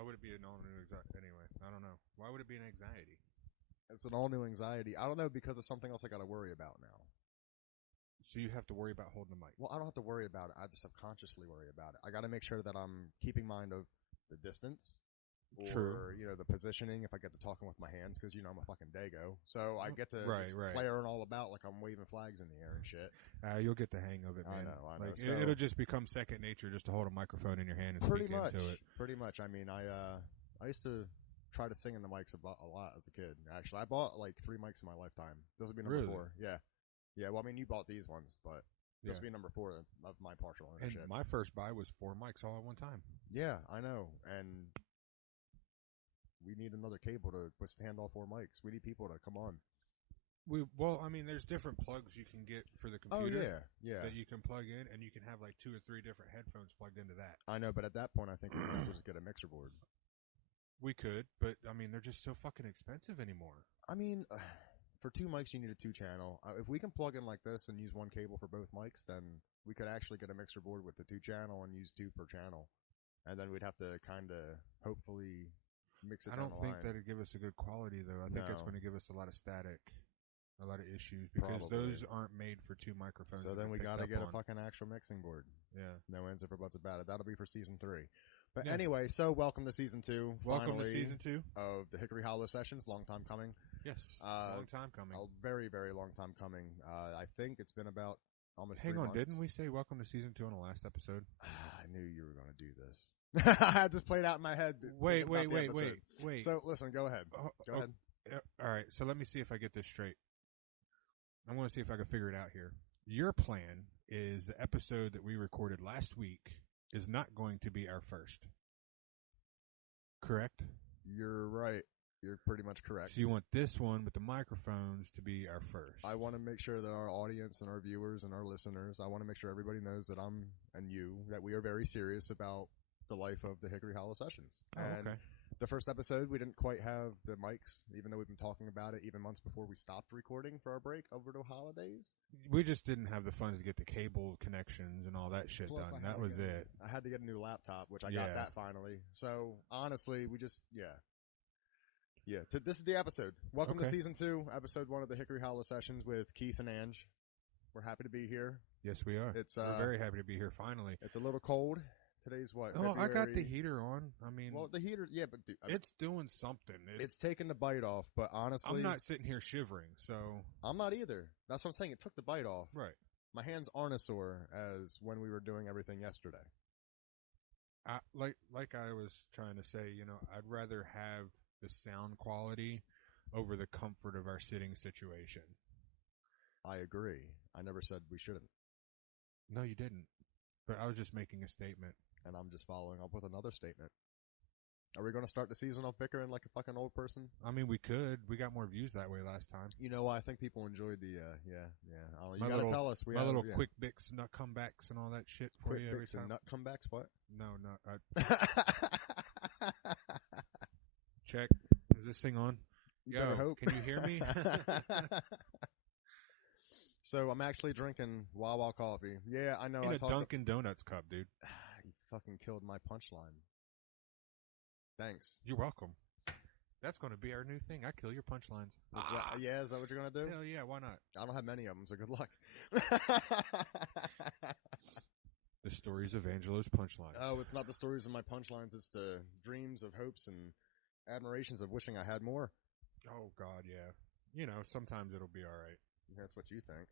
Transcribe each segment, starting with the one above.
Why would it be an all-new anxiety? Anyway, I don't know. Why would it be an anxiety? It's an all-new anxiety. I don't know, because of something else I got to worry about now. So you have to worry about holding the mic. Well, I don't have to worry about it. I just subconsciously worry about it. I got to make sure that I'm keeping mind of the distance. Or, True. The positioning if I get to talking with my hands, because, I'm a fucking dago. So I get to Right. flaring all about like I'm waving flags in the air and shit. You'll get the hang of it, man. I know. Like, So, it'll just become second nature just to hold a microphone in your hand and pretty speak much, into it. Pretty much. I mean, I used to try to sing in the mics a lot as a kid. Actually, I bought like 3 mics in my lifetime. This will be number 4. Yeah. Yeah, well, I mean, you bought these ones, but this will be number 4 of my partial ownership. And my first buy was 4 mics all at one time. Yeah, I know. And we need another cable to withstand all 4 mics. We need people to come on. There's different plugs you can get for the computer. Oh, yeah. That you can plug in, and you can have like 2 or 3 different headphones plugged into that. I know, but at that point, I think we can also just get a mixer board. We could, but they're just so fucking expensive anymore. For 2 mics, you need a 2-channel. If we can plug in like this and use 1 cable for both mics, then we could actually get a mixer board with the 2-channel and use 2 per channel. And then we'd have to kind of hopefully mix it down the line. I don't think that'd give us a good quality, though. I think it's going to give us a lot of static, a lot of issues, because those aren't made for 2 microphones. So then we got to get a fucking actual mixing board. Yeah. No ands, if or buts about it. That'll be for season 3. But anyway, so welcome to season 2. Welcome to season 2 of the Hickory Hollow Sessions. Long time coming. Yes, long time coming. A very, very long time coming. I think it's been about almost 3 months. Hang on, didn't we say welcome to season 2 on the last episode? I knew you were going to do this. I had this played out in my head. Wait. So listen, go ahead. Go ahead. All right, so let me see if I get this straight. I want to see if I can figure it out here. Your plan is the episode that we recorded last week is not going to be our first. Correct? You're right. You're pretty much correct. So you want this one with the microphones to be our first. I want to make sure that our audience and our viewers and our listeners, I want to make sure everybody knows that that we are very serious about the life of the Hickory Hollow Sessions. Okay. The first episode, we didn't quite have the mics, even though we've been talking about it even months before we stopped recording for our break over the holidays. We just didn't have the funds to get the cable connections and all that shit done. That was it. I had to get a new laptop, which I got that finally. So, honestly, we just, Yeah, this is the episode. Welcome to season 2, episode 1 of the Hickory Hollow Sessions with Keith and Ange. We're happy to be here. Yes, we are. We're very happy to be here, finally. It's a little cold. Today's what? Oh, February? I got the heater on. Well, the heater, but dude, it's doing something. It's taking the bite off, but honestly, I'm not sitting here shivering, so I'm not either. That's what I'm saying. It took the bite off. Right. My hands aren't as sore as when we were doing everything yesterday. Like I was trying to say, I'd rather have the sound quality over the comfort of our sitting situation. I agree. I never said we shouldn't. No, you didn't. But I was just making a statement. And I'm just following up with another statement. Are we going to start the season off bickering like a fucking old person? We could. We got more views that way last time. I think people enjoyed the, you got to tell us. My little quick bicks, nut comebacks, and all that shit for quick you every bicks time. And nut comebacks, what? No. Check. Is this thing on? You better hope. Can you hear me? So I'm actually drinking Wawa coffee. Yeah, I know. In a Dunkin' Donuts cup, dude. You fucking killed my punchline. Thanks. You're welcome. That's going to be our new thing. I kill your punchlines. Is that what you're going to do? Hell yeah, why not? I don't have many of them, so good luck. The stories of Angelo's punchlines. Oh, it's not the stories of my punchlines. It's the dreams of hopes and admirations of wishing I had more. Oh, God, yeah. Sometimes it'll be all right. That's what you think.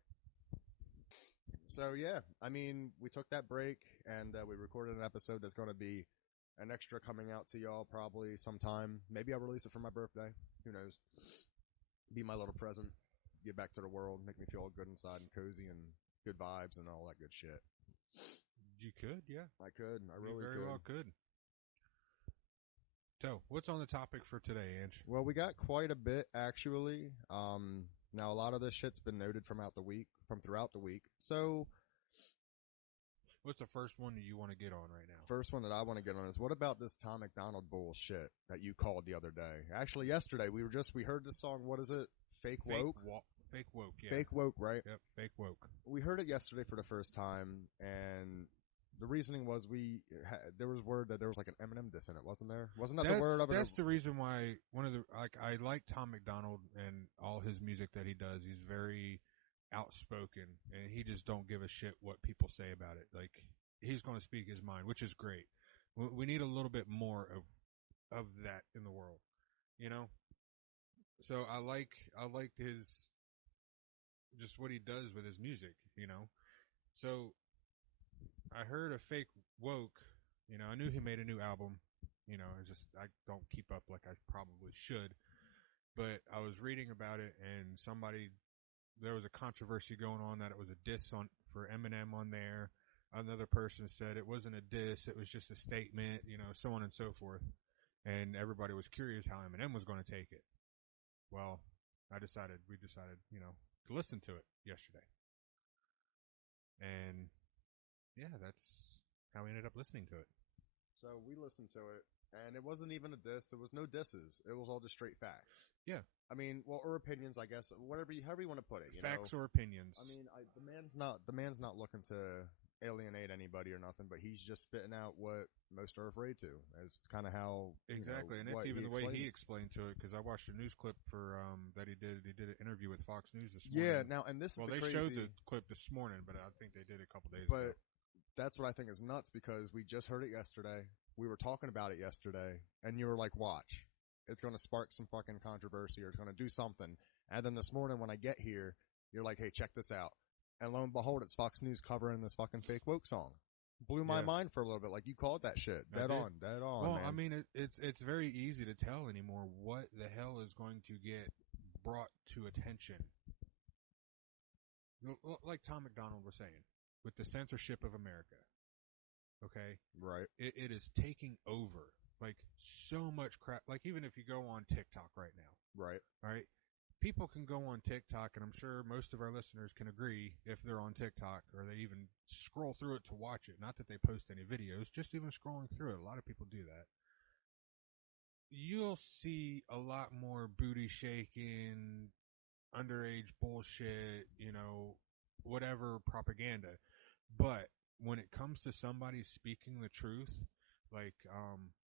So, we took that break, and we recorded an episode that's going to be an extra coming out to y'all probably sometime. Maybe I'll release it for my birthday. Who knows? Be my little present. Get back to the world. Make me feel all good inside and cozy and good vibes and all that good shit. You could, yeah. I could. I really very well could. So, what's on the topic for today, Ange? Well, we got quite a bit, actually. Now, a lot of this shit's been noted from throughout the week. So, what's the first one that you want to get on right now? First one that I want to get on is, what about this Tom McDonald bullshit that you called the other day? Actually, yesterday, we heard this song, what is it? Fake Woke? Fake Woke, yeah. Fake Woke, right? Yep, Fake Woke. We heard it yesterday for the first time, and the reasoning was there was word that there was like an Eminem diss in it, wasn't there? Wasn't that the word of it? That's the reason why I like Tom McDonald and all his music that he does. He's very outspoken, and he just don't give a shit what people say about it. Like, he's going to speak his mind, which is great. We need a little bit more of that in the world, you know? So I like his, just what he does with his music, you know? So I heard a fake woke, you know, I knew he made a new album, you know, I don't keep up like I probably should, but I was reading about it, and there was a controversy going on that it was a diss for Eminem on there. Another person said it wasn't a diss, it was just a statement, you know, so on and so forth. And everybody was curious how Eminem was going to take it. Well, we decided, you know, to listen to it yesterday. And yeah, that's how we ended up listening to it. So we listened to it, and it wasn't even a diss. There was no disses. It was all just straight facts. Yeah. I mean, well, or opinions, I guess, however you want to put it. Facts or opinions. I mean, the man's not looking to alienate anybody or nothing, but he's just spitting out what most are afraid to. Is kind of how exactly, and it's even the way he explained to it, because I watched a news clip for that he did. He did an interview with Fox News this morning. Yeah. Now, and this is they showed the clip this morning, but I think they did a couple days ago. But that's what I think is nuts, because we just heard it yesterday. We were talking about it yesterday, and you were like, watch. It's going to spark some fucking controversy, or it's going to do something. And then this morning when I get here, you're like, hey, check this out. And lo and behold, it's Fox News covering this fucking fake woke song. Blew my mind for a little bit. Like, you called that shit. Dead on. Well, man. I mean, it's very easy to tell anymore what the hell is going to get brought to attention. Like Tom McDonald was saying, with the censorship of America. Okay? Right. It is taking over. Like, so much crap. Like, even if you go on TikTok right now. Right. All right? People can go on TikTok, and I'm sure most of our listeners can agree, if they're on TikTok, or they even scroll through it to watch it. Not that they post any videos, just even scrolling through it. A lot of people do that. You'll see a lot more booty shaking, underage bullshit, you know, whatever propaganda. But when it comes to somebody speaking the truth, like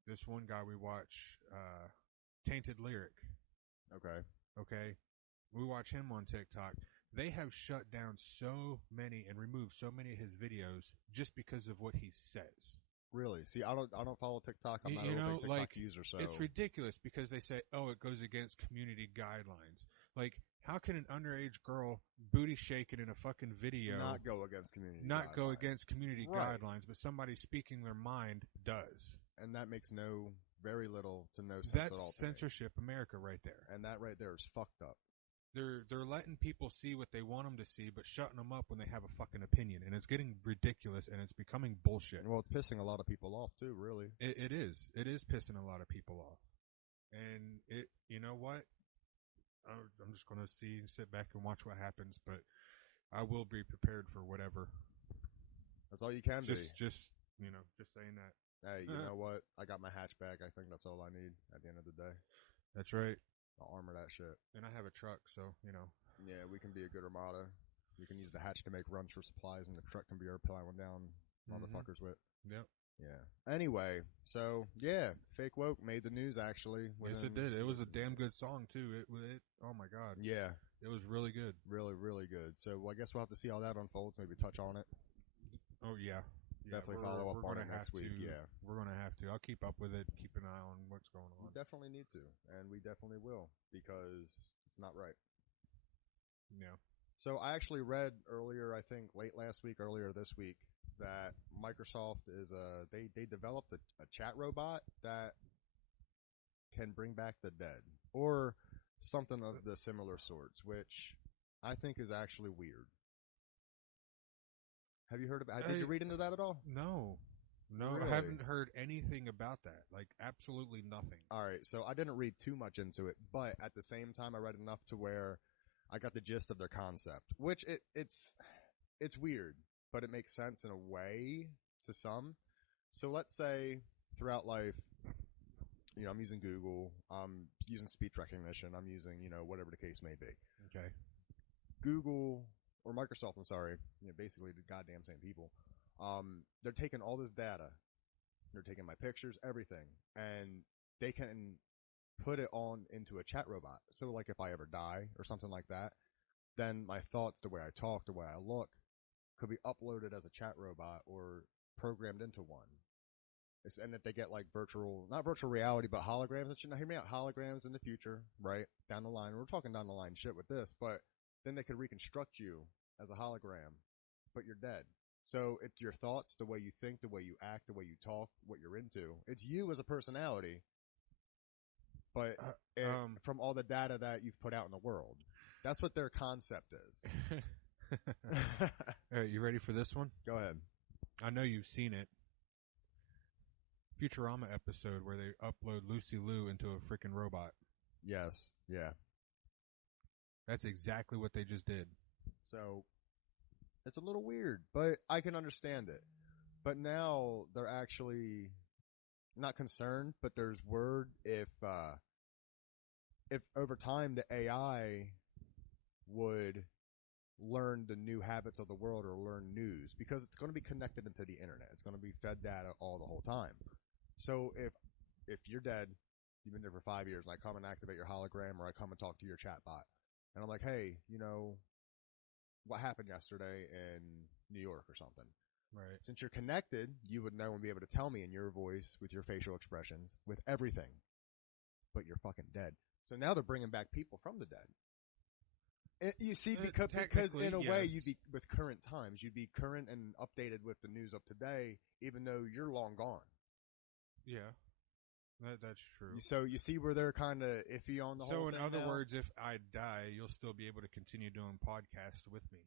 this one guy we watch, Tainted Lyric. Okay. We watch him on TikTok. They have shut down so many and removed so many of his videos just because of what he says. Really? See, I don't follow TikTok. I'm not a big TikTok user, so it's ridiculous because they say, "Oh, it goes against community guidelines." Like, how can an underage girl booty shaking in a fucking video not go against community guidelines, but somebody speaking their mind does? And that makes very little to no sense That's at all. That's censorship America right there. And that right there is fucked up. They're letting people see what they want them to see, but shutting them up when they have a fucking opinion, and it's getting ridiculous, and it's becoming bullshit. Well, it's pissing a lot of people off too, really. It is pissing a lot of people off, and you know what? I'm just gonna sit back and watch what happens, but I will be prepared for whatever. That's all you can be. Just saying that. Hey, you know what? I got my hatchback. I think that's all I need at the end of the day. That's right. I'll armor that shit. And I have a truck, so, you know. Yeah, we can be a good armada. We can use the hatch to make runs for supplies, and the truck can be our plowing down motherfuckers with. Yep. Yeah. Anyway, so, yeah, Fake Woke made the news, actually. Yes, it did. It was a damn good song, too. It oh, my God. Yeah. It was really good. Really, really good. So, I guess we'll have to see how that unfolds, maybe touch on it. Oh, yeah. Definitely follow up on it next week. Yeah, we're going to have to. I'll keep up with it, keep an eye on what's going on. We definitely need to, and we definitely will, because it's not right. Yeah. So I actually read earlier, I think late last week, earlier this week, that Microsoft is they developed a chat robot that can bring back the dead, or something of the similar sorts, which I think is actually weird. Have you heard about? Did you read into that at all? No, really? I haven't heard anything about that. Like, absolutely nothing. All right, so I didn't read too much into it, but at the same time, I read enough to where I got the gist of their concept. Which it's weird, but it makes sense in a way to some. So let's say throughout life, you know, I'm using Google, I'm using speech recognition, I'm using, you know, whatever the case may be. Okay. Google. Or Microsoft, I'm sorry, you know, basically the goddamn same people, they're taking all this data. They're taking my pictures, everything, and they can put it on into a chat robot. So, like, if I ever die or something like that, then my thoughts, the way I talk, the way I look, could be uploaded as a chat robot or programmed into one. And if they get like not virtual reality, but holograms, now hear me out, holograms in the future, right? Down the line. We're talking down the line shit with this, but then they could reconstruct you as a hologram, but you're dead. So it's your thoughts, the way you think, the way you act, the way you talk, what you're into. It's you as a personality, but from all the data that you've put out in the world. That's what their concept is. All right, you ready for this one? Go ahead. I know you've seen it. Futurama episode where they upload Lucy Liu into a freaking robot. Yes. Yeah. That's exactly what they just did. So it's a little weird, but I can understand it. But now they're actually not concerned, but there's word if over time the AI would learn the new habits of the world or learn news, because it's going to be connected into the internet. It's going to be fed data all the whole time. So if you're dead, you've been there for 5 years, and I come and activate your hologram, or I come and talk to your chatbot, and I'm like, hey, what happened yesterday in New York or something? Right. Since you're connected, you would know and be able to tell me in your voice, with your facial expressions, with everything. But you're fucking dead. So now they're bringing back people from the dead. You see, because in a way, you'd be with current times. You'd be current and updated with the news of today, even though you're long gone. Yeah, that's true. So you see where they're kind of iffy on the whole thing. So in other now? words, if I die, you'll still be able to continue doing podcasts with me.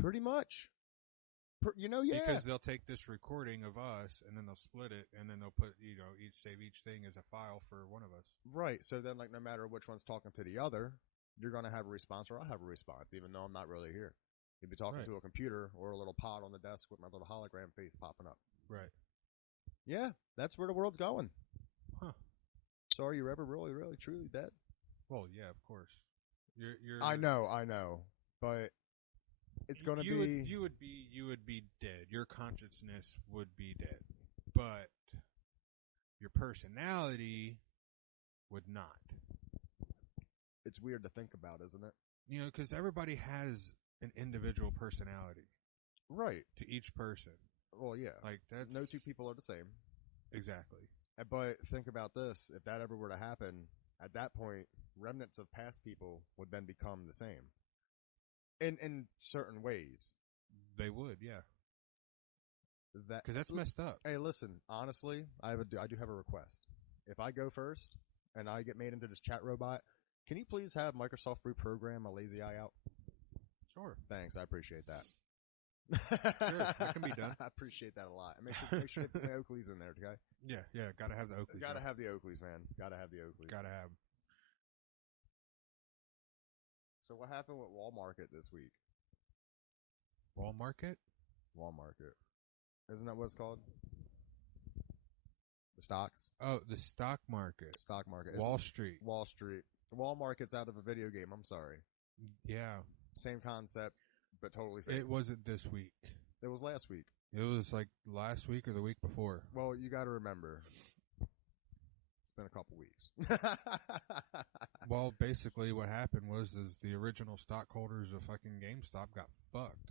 Pretty much. Yeah. Because they'll take this recording of us, and then they'll split it, and then they'll put, save each thing as a file for one of us. Right. So then, like, no matter which one's talking to the other, you're going to have a response, or I'll have a response, even though I'm not really here. You'd be talking to a computer or a little pod on the desk with my little hologram face popping up. Right. Yeah, that's where the world's going. Huh. So are you ever really, really, truly dead? Well, yeah, of course. You're. I know, but it's going to be. You would be dead. Your consciousness would be dead, but your personality would not. It's weird to think about, isn't it? Because everybody has an individual personality, right? To each person. Well, yeah. Like that's no two people are the same. Exactly. But think about this: if that ever were to happen, at that point, remnants of past people would then become the same. In certain ways, they would, yeah. Because that's messed up. Hey, listen. Honestly, I do have a request. If I go first and I get made into this chat robot, can you please have Microsoft reprogram a lazy eye out? Sure. Thanks. I appreciate that. Sure, that can be done. I appreciate that a lot. Make sure you put the Oakleys in there, okay? Yeah. Gotta have the Oakleys. Gotta have the Oakleys, man. Gotta have the Oakleys. Gotta have. So what happened with Walmart this week? Walmart? Isn't that what it's called? The stocks? Oh, the stock market. Stock market. Wall Street. Walmart's out of a video game. I'm sorry. Yeah. Same concept, but totally fake. It wasn't this week. It was last week. It was like last week or the week before. Well, you got to remember, it's been a couple weeks. Well, basically what happened was the original stockholders of fucking GameStop got fucked.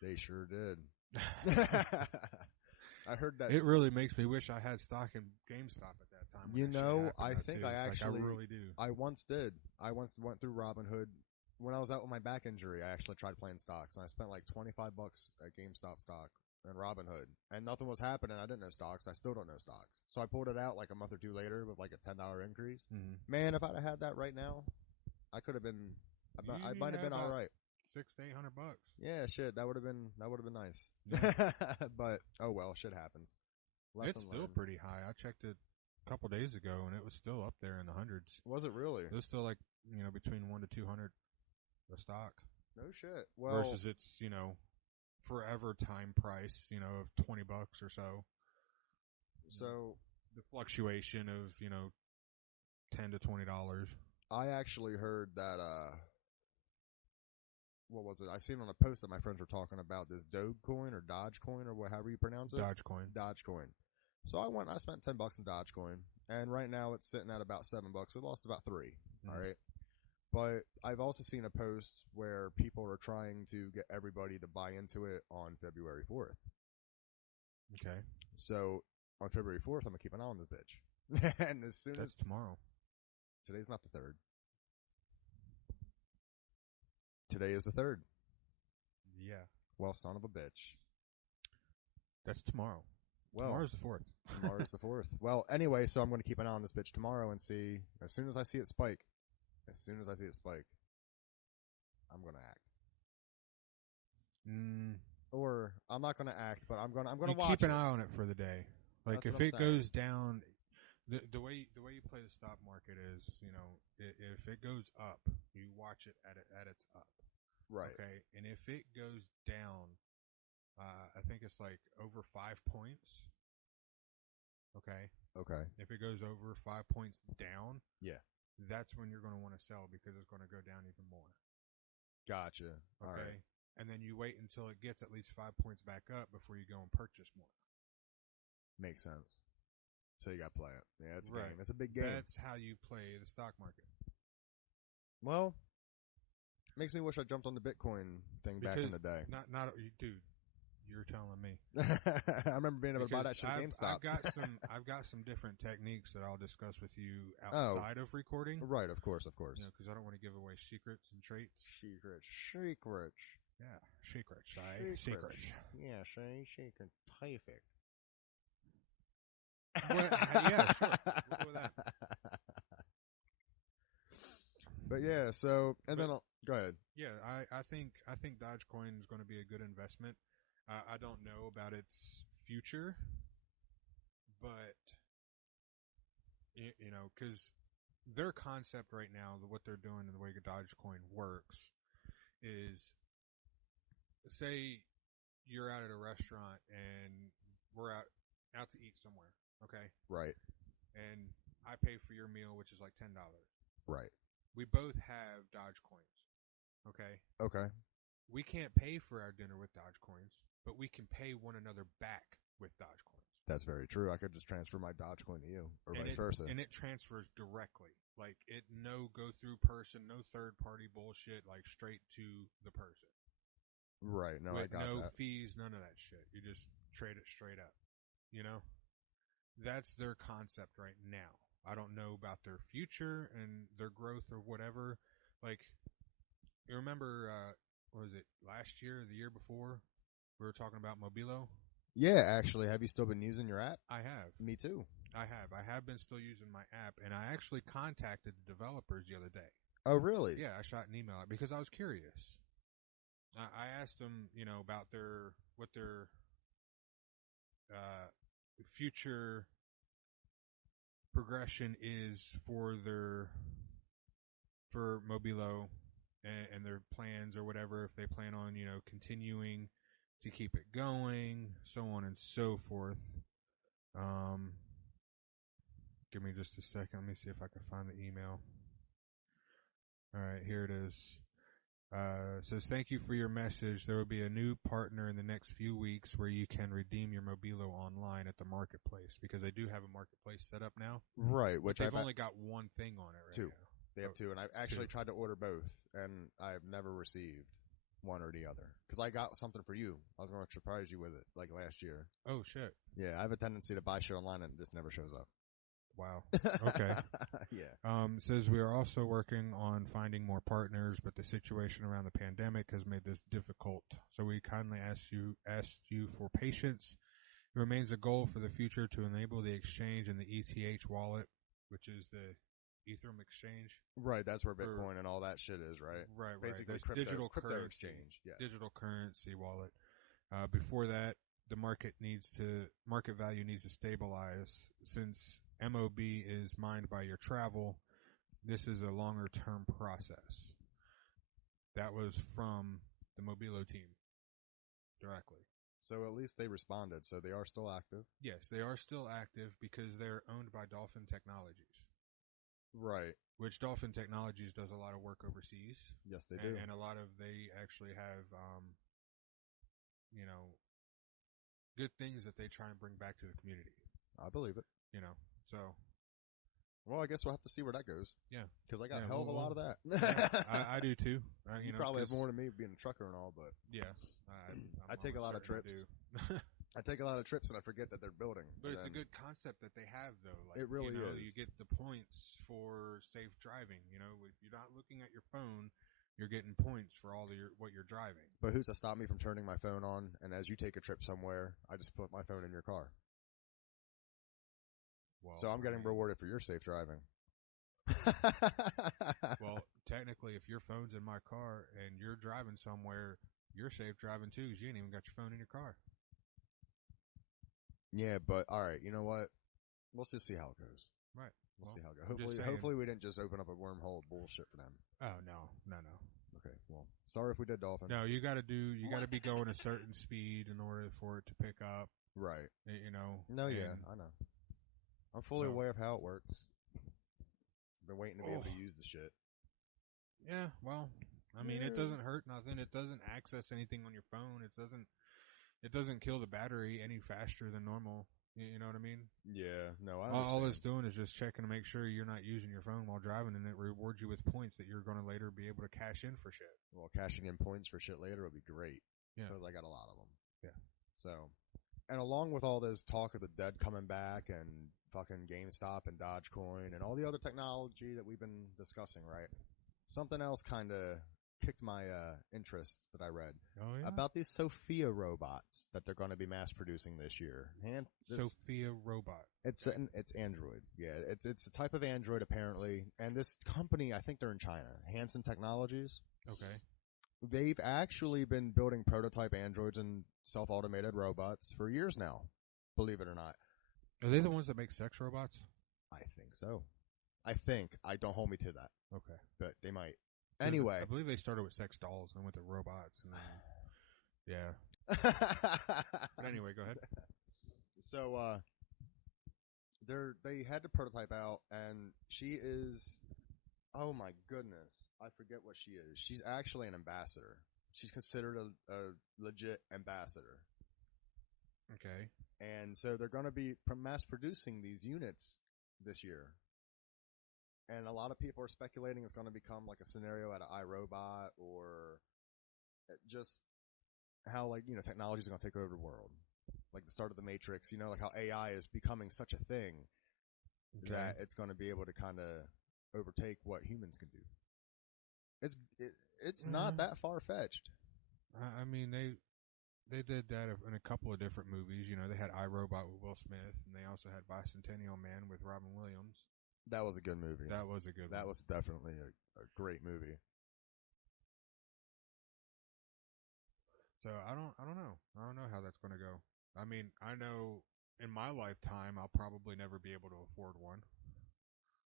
They sure did. I heard that. It really makes me wish I had stock in GameStop at that time. I think I actually, I really do. I once did. I once went through Robinhood. When I was out with my back injury, I actually tried playing stocks, and I spent like $25 at GameStop stock and Robinhood, and nothing was happening. I didn't know stocks. I still don't know stocks. So I pulled it out like a month or two later with like a $10 increase. Mm-hmm. Man, if I'd have had that right now, I could have been. I might have been all right. $600 to $800. Yeah, shit. That would have been nice. Yeah. But oh well, shit happens. It's still pretty high. I checked it a couple days ago, and it was still up there in the hundreds. Was it really? It was still like between 1 to 200 a stock. No shit. Well, versus its forever time price of $20 or so. So the fluctuation of $10 to $20. I actually heard that what was it? I seen on a post that my friends were talking about this Dogecoin or Dogecoin or however you pronounce it. Dogecoin. Dogecoin. So I spent $10 in Dogecoin, and right now it's sitting at about $7. It lost about 3. Mm. All right. But I've also seen a post where people are trying to get everybody to buy into it on February 4th. Okay. So on February 4th, I'm gonna keep an eye on this bitch. And as soon That's as tomorrow. today's not the 3rd. Today is the 3rd. Yeah. Well, son of a bitch. That's tomorrow. Well, Tomorrow's the 4th. Tomorrow's the 4th. Well, anyway, so I'm going to keep an eye on this bitch tomorrow and see. As soon as I see it spike, I'm going to act. Or I'm not going to act, but I'm going to watch it. Keep an eye on it for the day. Like That's if it goes down, the way you play the stock market is, if it goes up, you watch it at its up. Right. Okay. And if it goes down, I think it's like over 5 points. Okay. Okay. If it goes over 5 points down, yeah, that's when you're going to want to sell because it's going to go down even more. Gotcha. Okay. All right. And then you wait until it gets at least 5 points back up before you go and purchase more. Makes sense. So you got to play it. Yeah, it's a right. game. It's a big game. That's how you play the stock market. Well, makes me wish I jumped on the Bitcoin thing back in the day. Dude, you're telling me. I remember being able to buy that shit at GameStop. I've got some different techniques that I'll discuss with you outside of recording. Right, of course. Because I don't want to give away secrets and traits. Secrets. Yeah, secrets. Secrets. Yeah, secret. Perfect. Yeah, sure. We'll go with that. But yeah, so then go ahead. Yeah, I think Dogecoin is going to be a good investment. I don't know about its future, but because their concept right now, what they're doing and the way Dogecoin works is, say you're out at a restaurant and we're out to eat somewhere, okay? Right. And I pay for your meal, which is like $10. Right. We both have Dogecoins, okay? Okay. We can't pay for our dinner with Dogecoins, but we can pay one another back with Dogecoins. That's very true. I could just transfer my Dogecoin to you, or vice versa. And it transfers directly. Like, no go-through person, no third-party bullshit, like, straight to the person. Right. No, I got no that. fees, none of that shit. You just trade it straight up. That's their concept right now. I don't know about their future and their growth or whatever. Like, you remember, what was it, last year or the year before? We were talking about Mobilo. Yeah, actually. Have you still been using your app? I have. Me too. I have. I have been still using my app, and I actually contacted the developers the other day. Oh, really? Yeah, I shot an email out because I was curious. I asked them, about what their future progression is for Mobilo and their plans or whatever, if they plan on, continuing to keep it going, so on and so forth. Give me just a second. Let me see if I can find the email. All right, here it is. It says, thank you for your message. There will be a new partner in the next few weeks where you can redeem your Mobilo online at the marketplace, because they do have a marketplace set up now. Right, which they've only got one thing on it right now. They have two, and I've actually tried to order both, and I've never received one or the other. Because I got something for you. I was going to surprise you with it, like last year. Oh, shit. Yeah, I have a tendency to buy shit online and it just never shows up. Wow. Okay. Yeah. It says we are also working on finding more partners, but the situation around the pandemic has made this difficult. So we kindly asked you for patience. It remains a goal for the future to enable the exchange in the ETH wallet, which is the Ethereum exchange. Right, that's where Bitcoin and all that shit is, right? Right. Basically, That's digital crypto currency, exchange. Yes. Digital currency wallet. Before that, the market value needs to stabilize. Since MOB is mined by your travel, this is a longer term process. That was from the Mobilo team directly. So at least they responded. So they are still active. Yes, they are still active because they're owned by Dolphin Technologies. Right. which Dolphin Technologies does a lot of work overseas. Yes, they do. And a lot of they actually have, you know, good things that they try and bring back to the community. I believe it. You know, so Well, I guess we'll have to see where that goes. yeah, Because I got Yeah, a hell of a well, lot of that. yeah, I do too. You know, probably have 'cause- more than me being a trucker and all, but Yeah, I take a lot of certain I trips. do. I take a lot of trips and I forget that they're building. But And it's a then- good concept that they have, though. Like, It really you know, is. You get the points for safe driving. You know, if you're not looking at your phone, you're getting points for all what you're driving. But who's to stop me from turning my phone on? And as you take a trip somewhere, I just put my phone in your car. Well, So I'm I getting mean, rewarded for your safe driving. Well, technically, if your phone's in my car and you're driving somewhere, you're safe driving too because you ain't even got your phone in your car. Yeah, but all right, you know what? We'll just see how it goes. Right. We'll Well, see how it goes. I'm just Hopefully, saying. hopefully we didn't just open up a wormhole bullshit for them. Oh no. Okay, well, sorry if we did, Dolphin. No, you got to be going a certain speed in order for it to pick up. Right. You know. No, yeah, and- I know. I'm fully So- aware of how it works. Been waiting to be able to Oh. use the shit. Yeah. Well, I mean, it Yeah. doesn't hurt nothing. It doesn't access anything on your phone. It doesn't kill the battery any faster than normal. You know what I mean? Yeah, no, I All understand. it's doing is just checking to make sure you're not using your phone while driving, and it rewards you with points that you're going to later be able to cash in for shit. Well, cashing in points for shit later would be great. Yeah. Because I got a lot of them. Yeah. So, and along with all this talk of the dead coming back and fucking GameStop and Dogecoin and all the other technology that we've been discussing, right? Something else kind of piqued my interest that I read Oh yeah. about these Sophia robots that they're going to be mass producing this year. And Sophia robot. it's Android. Yeah, it's a type of Android apparently. And this company, I think they're in China, Hanson Technologies. Okay. They've actually been building prototype androids and self-automated robots for years now, believe it or not. Are they the ones that make sex robots? I think so. I think. I don't hold me to that, Okay. but they might. Anyway. I believe they started with sex dolls and went to robots, and then yeah. But anyway, go ahead. So, they had the prototype out, and she is, oh my goodness, I forget what she is. She's actually an ambassador. She's considered a legit ambassador. Okay. And so they're going to be mass producing these units this year. And a lot of people are speculating it's going to become like a scenario at an iRobot or just how, like, you know, technology is going to take over the world. Like the start of the Matrix, you know, like how AI is becoming such a thing that it's going to be able to kind of overtake what humans can do. It's not that far-fetched. I mean, they did that in a couple of different movies. You know, they had iRobot with Will Smith, and they also had Bicentennial Man with Robin Williams. That was a good movie. That was a good one. That was definitely a great movie. So I don't know. I don't know how that's going to go. I mean, I know in my lifetime I'll probably never be able to afford one.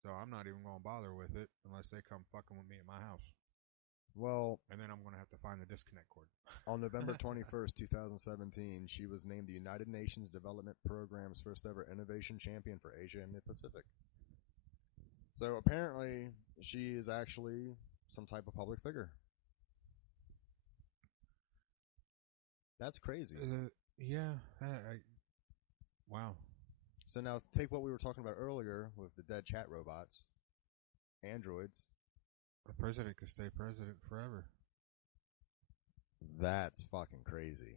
So I'm not even going to bother with it unless they come fucking with me at my house. Well, And then I'm going to have to find the disconnect cord. on November 21st, 2017, she was named the United Nations Development Programme's first ever Innovation Champion for Asia and the Pacific. So apparently, she is actually some type of public figure. That's crazy. Yeah. Wow. So now take what we were talking about earlier with the dead chat robots, androids. The president could stay president forever. That's fucking crazy.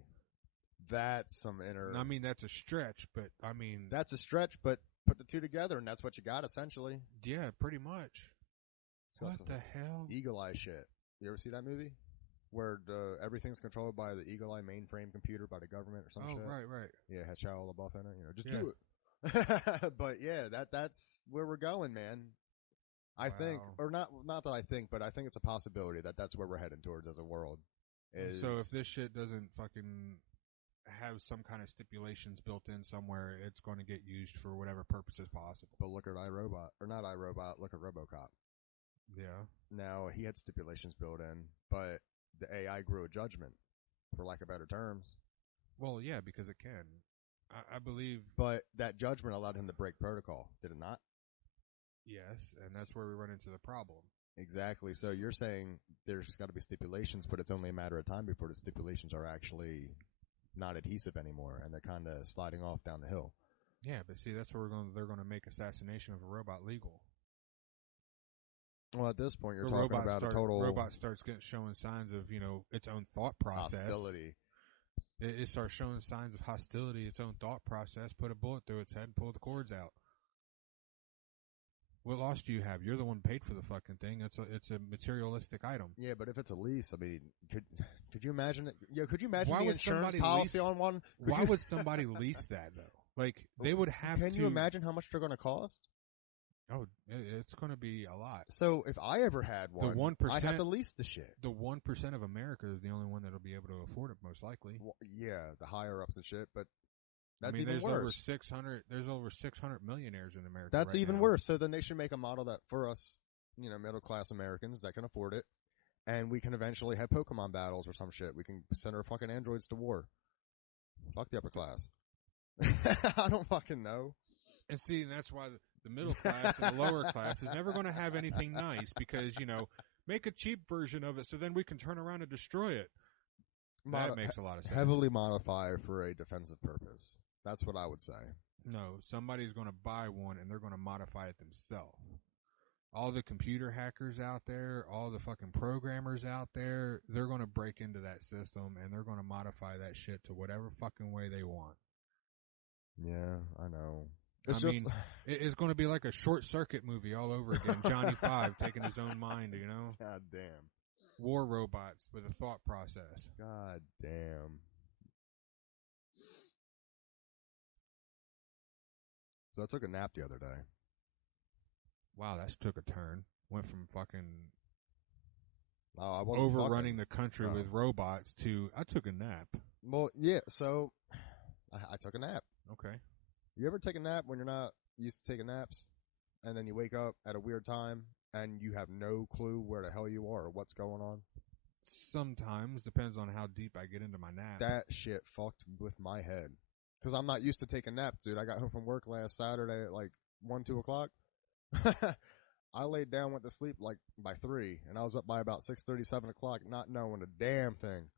That's some inner... I mean, that's a stretch, but I mean... That's a stretch, but put the two together, and that's what you got, essentially. Yeah, pretty much. So What the hell? Eagle Eye shit. You ever see that movie? Where everything's controlled by the Eagle Eye mainframe computer by the government or some shit? Oh, right. Yeah, it has Shia LaBeouf in it. You know, just Yeah. do it. But yeah, that's where we're going, man. I think, or not that I think, but I think it's a possibility that that's where we're heading towards as a world. So if this shit doesn't fucking have some kind of stipulations built in somewhere, it's going to get used for whatever purposes possible. But look at iRobot, or not iRobot, look at RoboCop. Yeah. Now, he had stipulations built in, but the AI grew a judgment, for lack of better terms. Well, yeah, because it can. I believe... But that judgment allowed him to break protocol, did it not? Yes, and that's where we run into the problem. Exactly. So you're saying there's got to be stipulations, but it's only a matter of time before the stipulations are actually not adhesive anymore, and they're kind of sliding off down the hill. Yeah, but see, that's where they're going to make assassination of a robot legal. Well, at this point, you're talking about a total robot starts showing signs of its own thought process. hostility. It starts showing signs of hostility, its own thought process. Put a bullet through its head and pull the cords out. What loss do you have? You're the one paid for the fucking thing. It's a materialistic item. Yeah, but if it's a lease, I mean, could you imagine it? Yeah, could you imagine Why the insurance policy on one? Why would somebody lease that though? Like they would have. Can you imagine how much they're going to cost? Oh, it's going to be a lot. So if I ever had one, the 1%, I'd have to lease the shit. The 1% of America is the only one that'll be able to afford it, most likely. Well, yeah, the higher ups and shit, but that's even worse. There's over 600 millionaires in America. That's right even now. worse. So then they should make a model that for us, middle class Americans that can afford it, and we can eventually have Pokemon battles or some shit. We can send our fucking androids to war. Fuck the upper class. I don't fucking know. And see, that's why the middle class and the lower class is never going to have anything nice because, make a cheap version of it so then we can turn around and destroy it. That makes a lot of sense. Heavily modify for a defensive purpose. That's what I would say. No, somebody's going to buy one and they're going to modify it themselves. All the computer hackers out there, all the fucking programmers out there, they're going to break into that system and they're going to modify that shit to whatever fucking way they want. Yeah, I know. It's going to be like a Short Circuit movie all over again. Johnny Five taking his own mind, God damn. War robots with a thought process. God damn. So I took a nap the other day. Wow, that took a turn. Went from fucking I wasn't overrunning the country with robots to I took a nap. Well, yeah, so I took a nap. Okay. You ever take a nap when you're not used to taking naps, and then you wake up at a weird time, and you have no clue where the hell you are or what's going on? Sometimes. Depends on how deep I get into my nap. That shit fucked with my head. Because I'm not used to taking naps, dude. I got home from work last Saturday at like 1, 2 o'clock. I laid down, went to sleep like by 3, and I was up by about 6:30, 7 o'clock, not knowing a damn thing.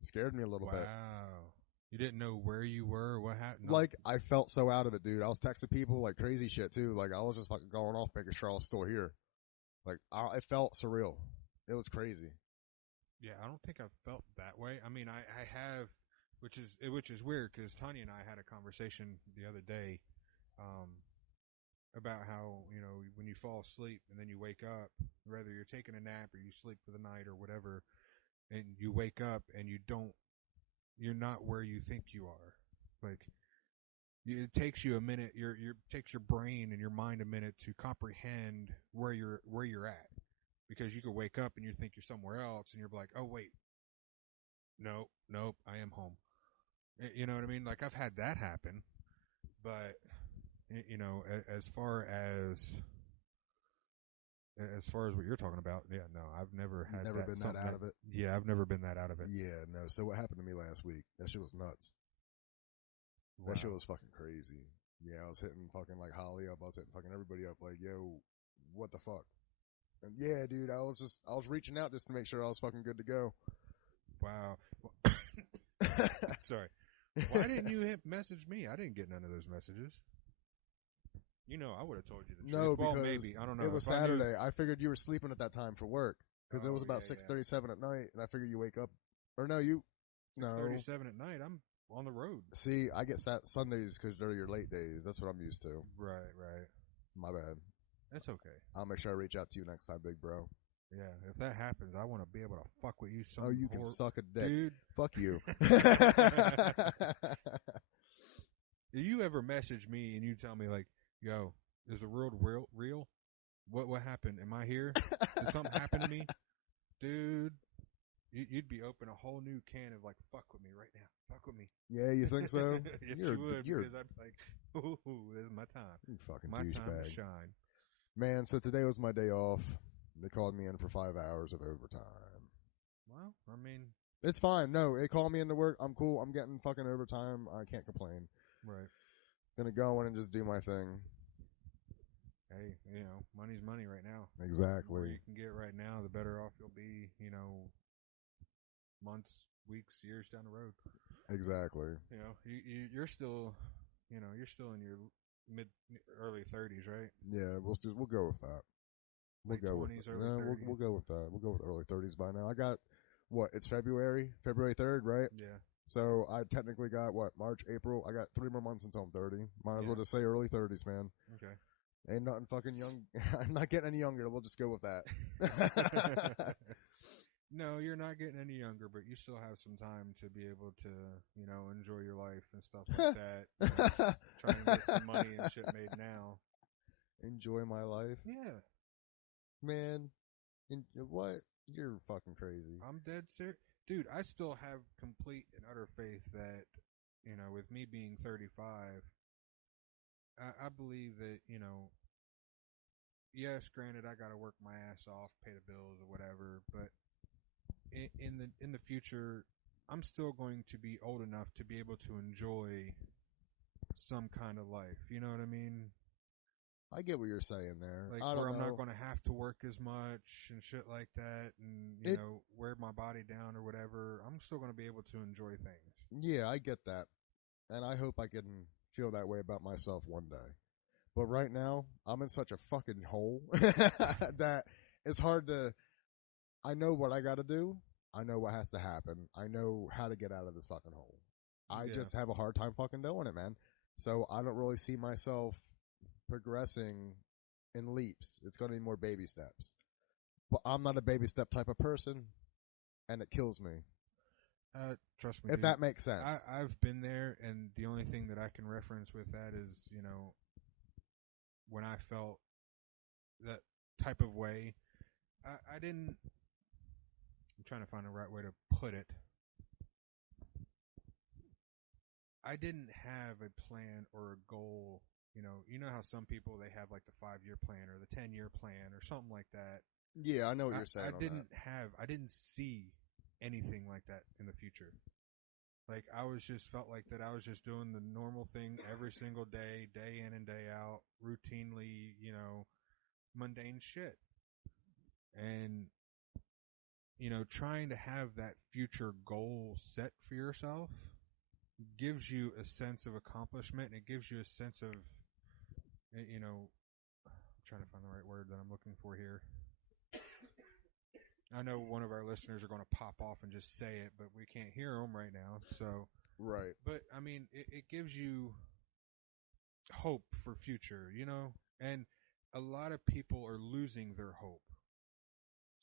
It scared me a little bit. Wow. You didn't know where you were or what happened? Like, I felt so out of it, dude. I was texting people like crazy shit, too. Like, I was just fucking going off making sure I was still here. Like, it felt surreal. It was crazy. Yeah, I don't think I've felt that way. I mean, I have, which is weird because Tanya and I had a conversation the other day about how, when you fall asleep and then you wake up, whether you're taking a nap or you sleep for the night or whatever, and you wake up and you're not where you think you are. Like, it takes you a minute. Takes your brain and your mind a minute to comprehend where you're at, because you could wake up and you think you're somewhere else, and you're like, oh wait, nope, I am home. You know what I mean? Like, I've had that happen, but as far as what you're talking about, yeah, no, I've never had been that out of it. Yeah, I've never been that out of it. Yeah, no. So what happened to me last week? That shit was nuts. Wow. That shit was fucking crazy. Yeah, I was hitting fucking like Holly up. I was hitting fucking everybody up. Like, yo, what the fuck? And yeah, dude, I was reaching out just to make sure I was fucking good to go. Wow. Sorry. Why didn't you message me? I didn't get none of those messages. I would have told you the truth. No, because maybe. I don't know. It was Saturday. I figured you were sleeping at that time for work. Because it was about 6:37 at night, and I figured you wake up. Or no, you... 6:37 at night, I'm on the road. See, I get Sundays because they're your late days. That's what I'm used to. Right. My bad. That's okay. I'll make sure I reach out to you next time, big bro. Yeah, if that happens, I want to be able to fuck with you. You can suck a dick. Dude. Fuck you. Do you ever message me and you tell me, like, yo, is the world real? What happened? Am I here? Did something happen to me? Dude, you'd be open a whole new can of, like, fuck with me right now. Fuck with me. Yeah, you think so? Yes, you would, because I'd be like, ooh, this is my time. You fucking my douchebag. time to shine. Man, so today was my day off. They called me in for 5 hours of overtime. Well, I mean... It's fine. No, they called me into work. I'm cool. I'm getting fucking overtime. I can't complain. Right. Gonna go in and just do my thing. hey, money's money right now. Exactly. The more you can get right now, the better off you'll be, months, weeks, years down the road. Exactly. You're still, you're still in your early 30s, right? Yeah, we'll go with that. Late 20s, early 30s. We'll go with that. We'll go with early 30s by now. I got what? It's February 3rd, right? Yeah. So I technically got what? March, April. I got 3 more months until I'm 30. Might as well Yeah. just say early 30s, man. Okay. Ain't nothing fucking young. I'm not getting any younger. We'll just go with that. No, you're not getting any younger, but you still have some time to be able to, enjoy your life and stuff like that. Try and get some money and shit made now. Enjoy my life. Yeah. Man, what? You're fucking crazy. I'm dead serious. Dude, I still have complete and utter faith that, with me being 35, I believe that, yes, granted, I got to work my ass off, pay the bills or whatever, but in the future, I'm still going to be old enough to be able to enjoy some kind of life. You know what I mean? I get what you're saying there. Like, I'm not going to have to work as much and shit like that, and wear my body down or whatever. I'm still going to be able to enjoy things. Yeah, I get that, and I hope I can feel that way about myself one day. But right now, I'm in such a fucking hole that it's hard to. I know what I got to do. I know what has to happen. I know how to get out of this fucking hole. I just have a hard time fucking doing it, man. So I don't really see myself progressing in leaps. It's going to be more baby steps. But I'm not a baby step type of person, and it kills me. Trust me, if dude, that makes sense. I've been there, and the only thing that I can reference with that is, when I felt that type of way, I didn't. I'm trying to find the right way to put it. I didn't have a plan or a goal. You know how some people, they have like the 5-year plan or the 10-year plan or something like that. Yeah, I know what you're saying. I didn't see anything like that in the future. Like, I felt like that I was just doing the normal thing every single day, day in and day out, routinely, mundane shit. And, trying to have that future goal set for yourself gives you a sense of accomplishment, and it gives you a sense of, I'm trying to find the right word that I'm looking for here. I know one of our listeners are going to pop off and just say it, but we can't hear them right now. So, right. But I mean, it gives you hope for future, and a lot of people are losing their hope.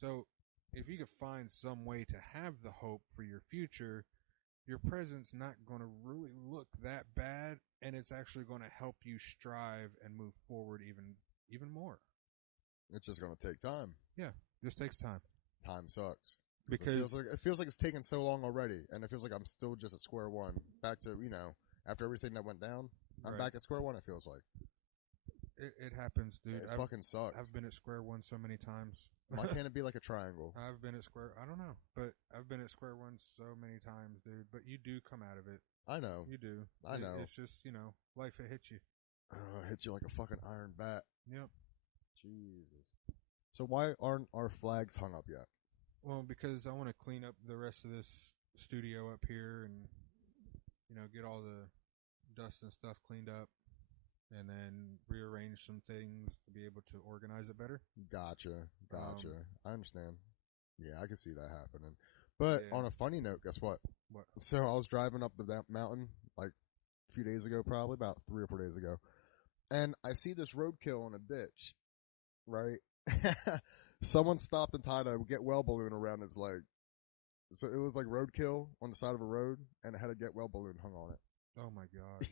So, if you could find some way to have the hope for your future, your present's not going to really look that bad, and it's actually going to help you strive and move forward even more. It's just going to take time. Yeah, just takes time. Time sucks. Because it feels like it's taken so long already, and it feels like I'm still just at square one. Back to, after everything that went down, I'm back at square one, it feels like. It happens, dude. It fucking sucks. I've been at square one so many times. Why can't it be like a triangle? I've been at square... I don't know, but I've been at square one so many times, dude. But you do come out of it. I know. You do. I know. It's just, life, it hits you. It hits you like a fucking iron bat. Yep. Jesus. So why aren't our flags hung up yet? Well, because I want to clean up the rest of this studio up here and, get all the dust and stuff cleaned up, and then rearrange some things to be able to organize it better. Gotcha. I understand. Yeah, I can see that happening. But on a funny note, guess what? What? So I was driving up the mountain like a few days ago, probably about 3 or 4 days ago, and I see this roadkill in a ditch, right? Someone stopped and tied a get well balloon around its leg. So it was like roadkill on the side of a road, and it had a get well balloon hung on it. Oh my god.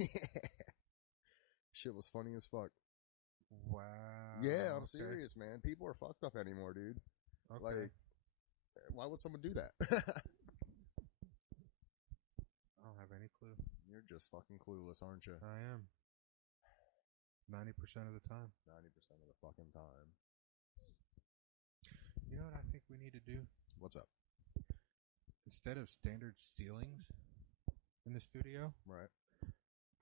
Shit was funny as fuck. Wow. Yeah, I'm serious, man. People are fucked up anymore, dude. Okay. Like, why would someone do that? I don't have any clue. You're just fucking clueless, aren't you? I am. 90% of the time. 90% of the fucking time. You know what I think we need to do? What's up? Instead of standard ceilings in the studio, right?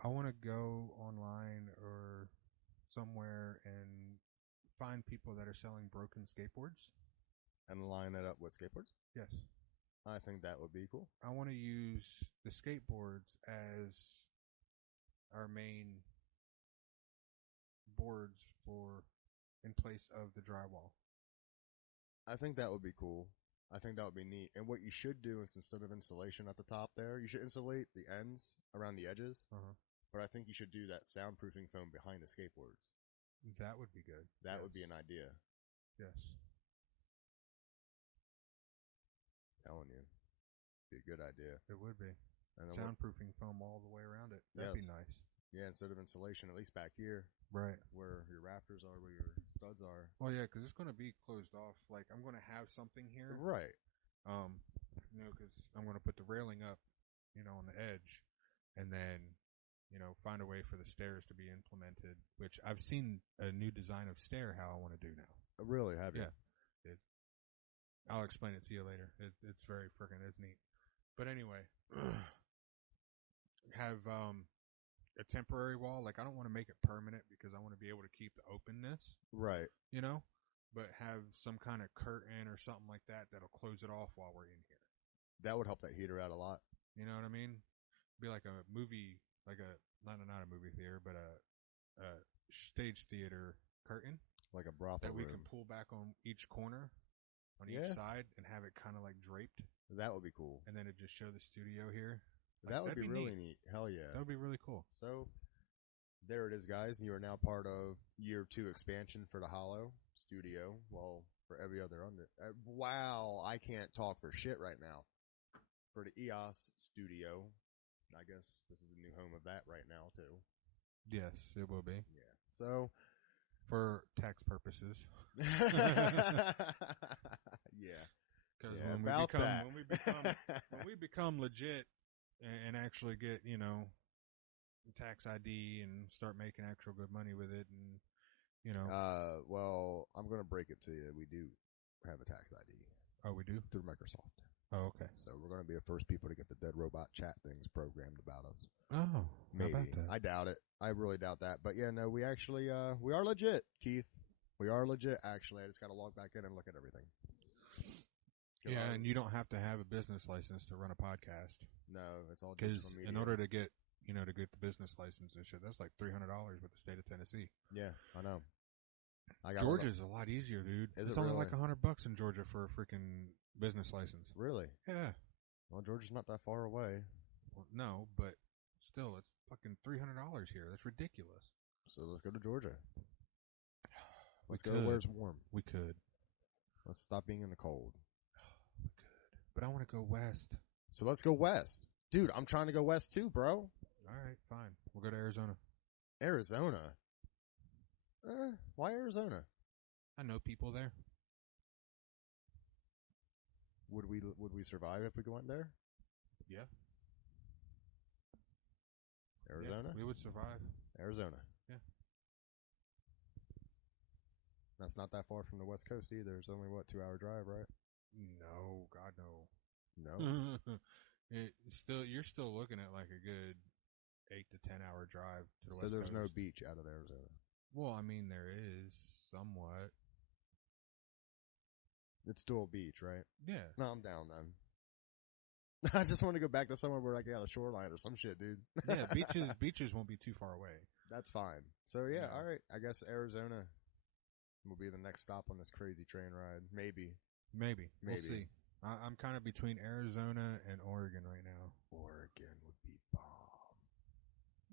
I want to go online or somewhere and find people that are selling broken skateboards. And line it up with skateboards? Yes. I think that would be cool. I want to use the skateboards as our main boards for in place of the drywall. I think that would be cool. I think that would be neat. And what you should do is instead of insulation at the top there, you should insulate the ends around the edges. Uh-huh. But I think you should do that soundproofing foam behind the skateboards. That would be good. That would be an idea. Yes. Telling you. Be a good idea. It would be. And Soundproofing foam all the way around it. That'd be nice. Yeah, instead of insulation, at least back here. Right. Where your rafters are, where your studs are. Well, yeah, because it's going to be closed off. Like, I'm going to have something here. Right. Because I'm going to put the railing up, on the edge, and then, find a way for the stairs to be implemented, which I've seen a new design of stair how I want to do now. Really? Have you? Yeah. I'll explain it to you later. It's very it's neat. But anyway, have a temporary wall. Like, I don't want to make it permanent because I want to be able to keep the openness. Right. But have some kind of curtain or something like that that'll close it off while we're in here. That would help that heater out a lot. You know what I mean? Be like a movie, like not a movie theater, but a stage theater curtain. Like a brothel that we room. can pull back on each corner. On each side and have it kind of like draped. That would be cool. And then it just show the studio here. That would be really neat. Hell yeah. That would be really cool. So, there it is, guys. You are now part of year 2 expansion for the Hollow Studio. Well, for every other under. Wow, I can't talk for shit right now. For the EOS Studio. I guess this is the new home of that right now, too. Yes, it will be. Yeah. So, for tax purposes. Yeah. Because when we become legit and actually get, tax ID and start making actual good money with it and, well, I'm going to break it to you. We do have a tax ID. Oh, we do? Through Microsoft. Oh, okay. So we're going to be the first people to get the dead robot chat things programmed about us. Oh, maybe. How about that? I doubt it. I really doubt that. But yeah, no, we actually, we are legit, Keith. We are legit, actually. I just got to log back in and look at everything. Yeah, and you don't have to have a business license to run a podcast. No, it's all digital media. In order to get, to get the business license and shit, that's like $300 with the state of Tennessee. Yeah, I know. Georgia's a lot easier, dude. It's only really? like $100 in Georgia for a freaking business license. Really? Yeah. Well, Georgia's not that far away. Well, no, but still, it's fucking $300 here. That's ridiculous. So let's go to Georgia. Let's go could. where it's warm. We could. Let's stop being in the cold. We could. But I want to go west. So let's go west. Dude, I'm trying to go west too, bro. All right, fine. We'll go to Arizona. Arizona? Why Arizona? I know people there. Would we survive if we went there? Yeah. Arizona? Yeah, we would survive. Arizona. Yeah. That's not that far from the West Coast either. It's only, 2-hour drive, right? No, God, no. No? You're still looking at like a good 8 to 10 hour drive to the West Coast. So there's no beach out of Arizona? Well, I mean, there is somewhat. It's still a beach, right? Yeah. No, I'm down then. I just want to go back to somewhere where I can have a shoreline or some shit, dude. Yeah, beaches won't be too far away. That's fine. So yeah, all right. I guess Arizona will be the next stop on this crazy train ride. Maybe. We'll see. I'm kind of between Arizona and Oregon right now. Oregon would be bomb.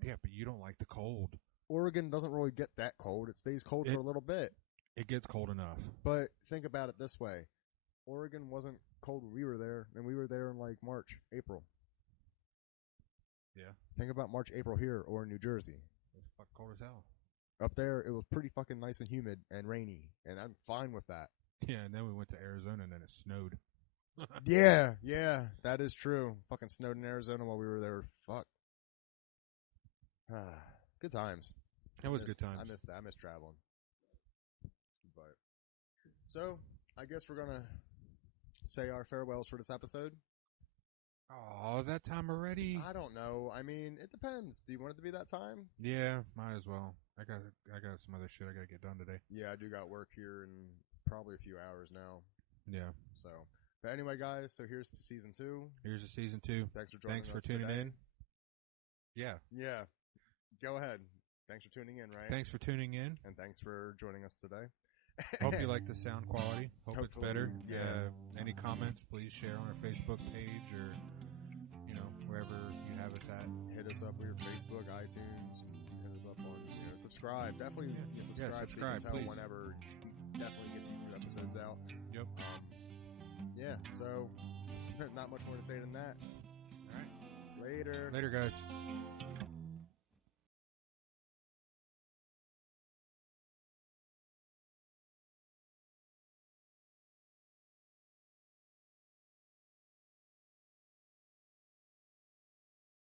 Yeah, but you don't like the cold. Oregon doesn't really get that cold. It stays cold for a little bit. It gets cold enough. But think about it this way. Oregon wasn't cold when we were there, and we were there in like March, April. Yeah. Think about March, April here or in New Jersey. It's fucking cold as hell. Up there, it was pretty fucking nice and humid and rainy, and I'm fine with that. Yeah, and then we went to Arizona, and then it snowed. Yeah, that is true. Fucking snowed in Arizona while we were there. Fuck. Good times. That was good times. I missed that. I miss traveling. But so, I guess we're gonna say our farewells for this episode. Oh, that time already? I don't know. I mean, it depends. Do you want it to be that time? Yeah, might as well. I got got some other shit I gotta get done today. Yeah, I do got work here in probably a few hours now. Yeah. So, but anyway, guys, so here's to season 2. Here's the season 2. Thanks for joining us. Thanks for tuning today. in. Yeah. Yeah. Go ahead. Thanks for tuning in, right? Thanks for tuning in. And thanks for joining us today. Hope you like the sound quality. Hope it's Hopefully, better. yeah. Any comments, please share on our Facebook page or, wherever you have us at. Hit us up with your Facebook, iTunes. Hit us up on, subscribe. Definitely subscribe, so you can tell please. whenever we definitely get these new episodes out. Yep. Yeah, so not much more to say than that. All right. Later. Later, guys.